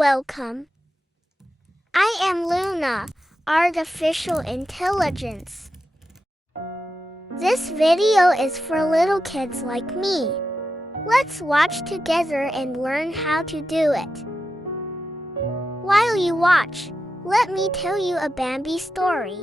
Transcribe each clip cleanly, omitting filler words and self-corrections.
welcome. I am Luna, Artificial Intelligence. This video is for little kids like me. Let's watch together and learn how to do it. While you watch, let me tell you a Bambi story.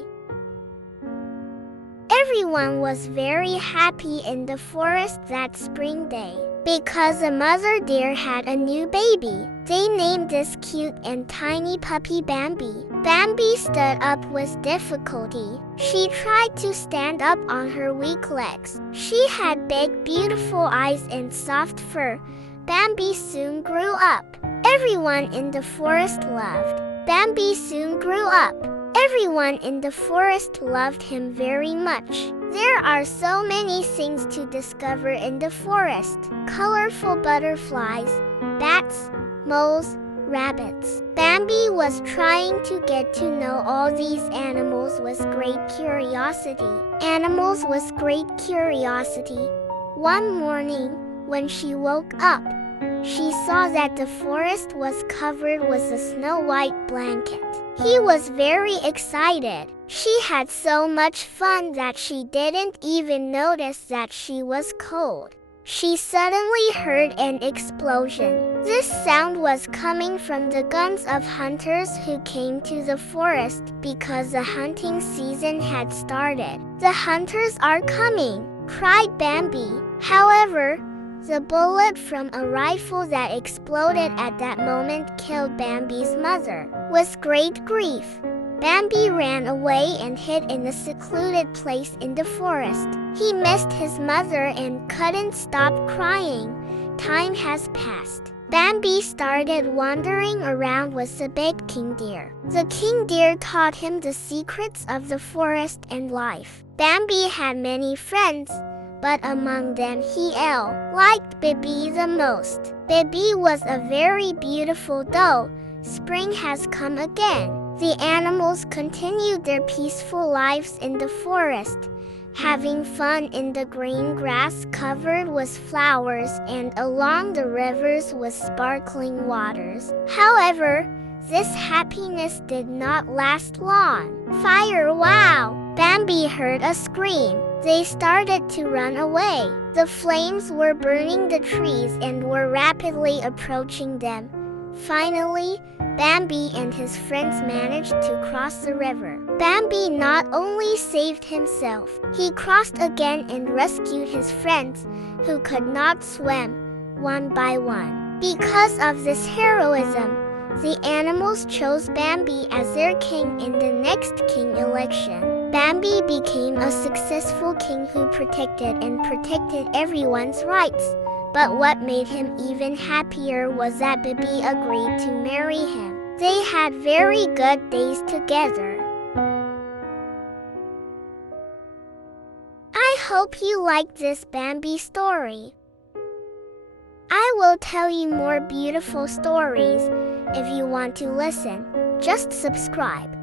Everyone was very happy in the forest that spring day because a mother deer had a new baby. They named this cute and tiny puppy Bambi. Bambi stood up with difficulty. She tried to stand up on her weak legs. She had big, beautiful eyes and soft fur. Bambi soon grew up. Everyone in the forest loved. Bambi soon grew up. Everyone in the forest loved him very much. There are so many things to discover in the forest. Colorful butterflies, bats, moles, rabbits. Bambi was trying to get to know all these animals with great curiosity. Animals with great curiosity. One morning, when she woke up, she saw that the forest was covered with a snow-white blanket. He was very excited. She had so much fun that she didn't even notice that she was cold. She suddenly heard an explosion. This sound was coming from the guns of hunters who came to the forest because the hunting season had started. "The hunters are coming!" cried Bambi. However, the bullet from a rifle that exploded at that moment killed Bambi's mother. With great grief, Bambi ran away and hid in a secluded place in the forest. He missed his mother and couldn't stop crying. Time has passed. Bambi started wandering around with the big king deer. The king deer taught him the secrets of the forest and life. Bambi had many friends, but among them he liked Bibi the most. Bibi was a very beautiful doe. Spring has come again. The animals continued their peaceful lives in the forest, having fun in the green grass covered with flowers and along the rivers with sparkling waters. However, this happiness did not last long. Fire! Wow! Bambi heard a scream. They started to run away. The flames were burning the trees and were rapidly approaching them. Finally, Bambi and his friends managed to cross the river. Bambi not only saved himself, he crossed again and rescued his friends, who could not swim, one by one. Because of this heroism, the animals chose Bambi as their king in the next king election. Bambi became a successful king who protected everyone's rights. But what made him even happier was that Bibi agreed to marry him. They had very good days together. I hope you liked this Bambi story. I will tell you more beautiful stories. If you want to listen, just subscribe.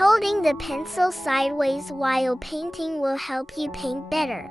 Holding the pencil sideways while painting will help you paint better.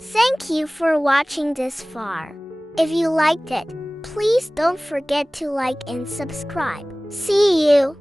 Thank you for watching this far. If you liked it, please don't forget to like and subscribe. See you!